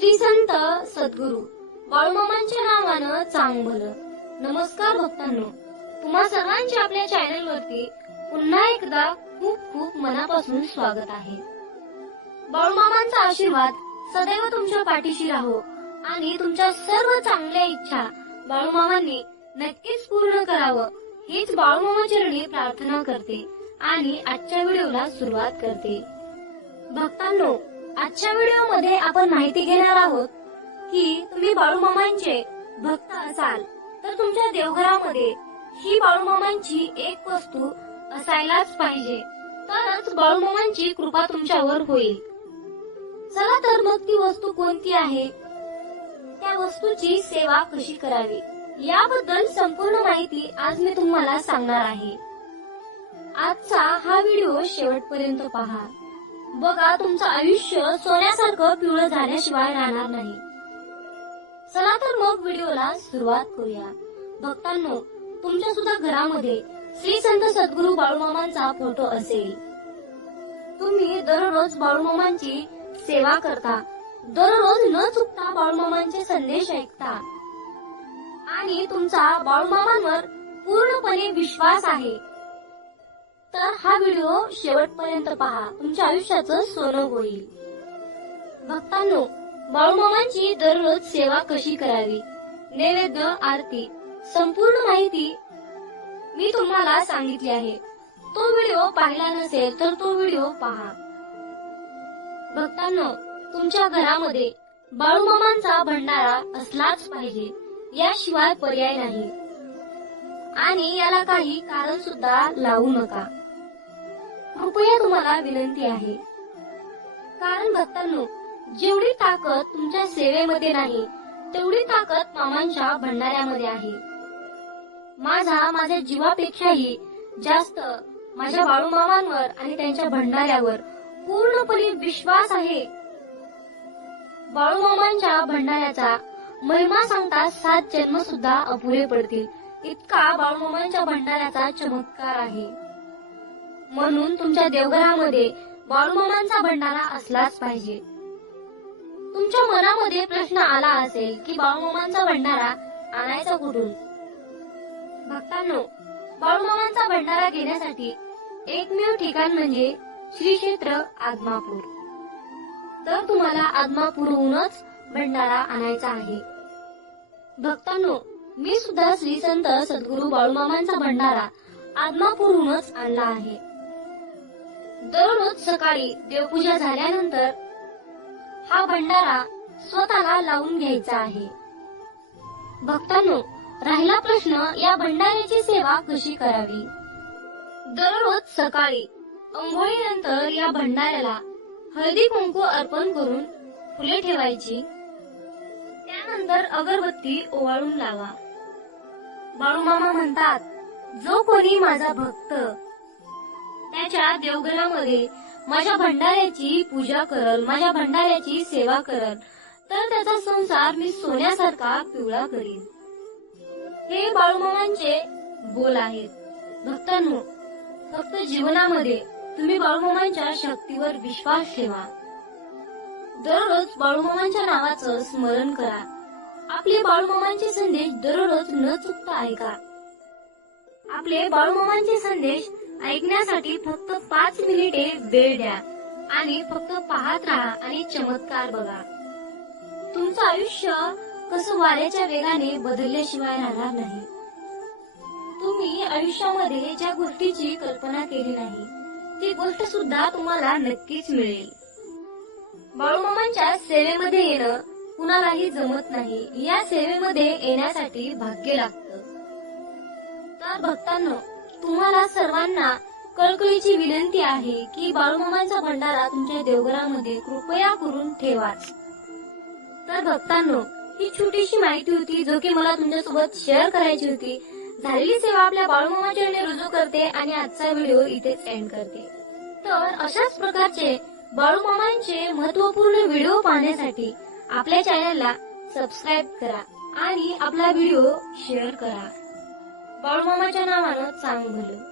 श्री संत सद्गुरू बाळूमामांच्या नावानं चांग भर नमस्कार भक्तांनो तुम्हा सर्वांचे आपल्या चॅनल वरती पुन्हा एकदा खूप खूप मनापासून स्वागत आहे बाळूमामांचा आशीर्वाद सदैव तुमच्या पाठीशी राहो आणि तुमच्या सर्व चांगल्या इच्छा बाळूमामांनी नक्कीच पूर्ण करावं हीच बाळूमामा चरणी प्रार्थना करते आणि आजच्या व्हिडिओला सुरुवात करते भक्तांनो आजच्या व्हिडिओ मध्ये आपण माहिती घेणार आहोत की तुम्ही बाळूमामांचे भक्त असाल तर तुमच्या देवघरामध्ये ही बाळूमामांची एक वस्तू असायलाच पाहिजे तरच बाळूमामांची कृपा तुमच्यावर होईल चला तर मग ती वस्तू कोणती आहे त्या वस्तूची सेवा कशी करावी याबद्दल संपूर्ण माहिती आज मी तुम्हाला सांगणार आहे आजचा हा व्हिडिओ शेवटपर्यंत पहा बघा तुमचं आयुष्य सोन्यासारखं पिवळं झाल्याशिवाय राहणार नाही चला तर मग व्हिडिओला सुरुवात करूया भक्तांनो तुमच्या सुद्धा घरामध्ये श्री संत सद्गुरु बाळूमामांचा फोटो असेल तुम्ही दररोज बाळूमामांची सेवा करता दररोज न चुकता बाळूमामांचे संदेश ऐकता आणि तुमचा बाळूमामांवर पूर्णपणे विश्वास आहे तर हा व्हिडिओ शेवटपर्यंत पहा तुमच्या आयुष्याचं सोनं होईल भक्तांनो बाळूमामांची दररोज सेवा कशी करावी नैवेद्य आरती संपूर्ण माहिती मी तुम्हाला सांगितली आहे तो व्हिडिओ पाहिला नसेल तर तो व्हिडिओ पहा भक्तांनो तुमच्या घरामध्ये बाळूमामांचा भंडारा असलाच पाहिजे याशिवाय पर्याय नाही आणि याला काही कारण सुद्धा लावू नका कृपया तुम्हाला विनंती आहे कारण भक्तांनो जेवढी ताकद तुमच्या सेवेमध्ये नाही तेवढी ताकद मामांच्या भंडाऱ्यामध्ये आहे माझा माझ्या जीवापेक्षाही जास्त माझ्या बाळू मामांवर आणि त्यांच्या भंडाऱ्यावर पूर्णपणे विश्वास आहे बाळू मामांच्या भंडाऱ्याचा महिमा सांगता सात जन्म सुद्धा अपुरे पडतील इतका मामांच्या भंडाऱ्याचा चमत्कार आहे म्हणून तुमच्या देवघरामध्ये बाळूमामांचा भंडारा असलाच पाहिजे तुमच्या मनामध्ये प्रश्न आला असेल की बाळूमामांचा भंडारा आणायचा कुठून भक्तांनो बाळूमामांचा भंडारा घेण्यासाठी एकमेव ठिकाण म्हणजे श्री क्षेत्र आदमापूर तर तुम्हाला आदमापूरहूनच भंडारा आणायचा आहे भक्तांनो मी सुद्धा श्री संत सद्गुरु बाळूमामांचा भंडारा आदमापूरहूनच आणला आहे दररोज सकाळी देवपूजा झाल्यानंतर हा भंडारा स्वतःला लावून घ्यायचा आहे भक्तांनो राहिला प्रश्न या भंडाऱ्याची सेवा कशी करावी दररोज सकाळी अंघोळीनंतर या भंडाऱ्याला हळदी कुंकू अर्पण करून फुले ठेवायची त्यानंतर अगरबत्ती ओवाळून लावा बाळूमामा म्हणतात जो कोणी माझा भक्त त्याच्या देवघरामध्ये माझ्या भंडाऱ्याची पूजा करल माझ्या भंडाऱ्याची सेवा करल तर त्याचा संसार मी सोन्यासारखा पिवळा करीन हे बाळूमामांचे बोल आहेत भक्तांनो फक्त जीवनामध्ये तुम्ही बाळूमामांच्या शक्तीवर विश्वास ठेवा दररोज बाळूमामांच्या नावाचं स्मरण करा आपले बाळूमामांचे संदेश दररोज न चुकता ऐका आपले बाळूमामांचे संदेश ऐकण्यासाठी फक्त पाच मिनिटे वेळ द्या आणि फक्त पाहत राहा आणि चमत्कार बघा तुमचं आयुष्य कसं वाऱ्याच्या वेगाने बदलल्याशिवाय राहणार नाही तुम्ही आयुष्यामध्ये ज्या गोष्टीची कल्पना केली नाही ती गोष्ट सुद्धा तुम्हाला नक्कीच मिळेल बाळूमामांच्या सेवेमध्ये येणं कुणालाही जमत नाही या सेवेमध्ये येण्यासाठी भाग्य लागतं तर भक्तांना तुम्हाला सर्वांना कळकळीची विनंती आहे की बाळूमामांचा भंडारा तुमच्या देवघरामध्ये कृपया करून ठेवा तर भक्तांनो ही छोटीशी माहिती होती जो की मला तुमच्यासोबत शेअर करायची होती झालेली सेवा आपल्या बाळूमामाच्या रुजू करते आणि आजचा व्हिडिओ इथेच एंड करते तर अशाच प्रकारचे बाळूमामांचे महत्वपूर्ण व्हिडिओ पाहण्यासाठी आपल्या चॅनलला सबस्क्राईब करा आणि आपला व्हिडिओ शेअर करा बाळूमामाच्या नावानं चांग भलं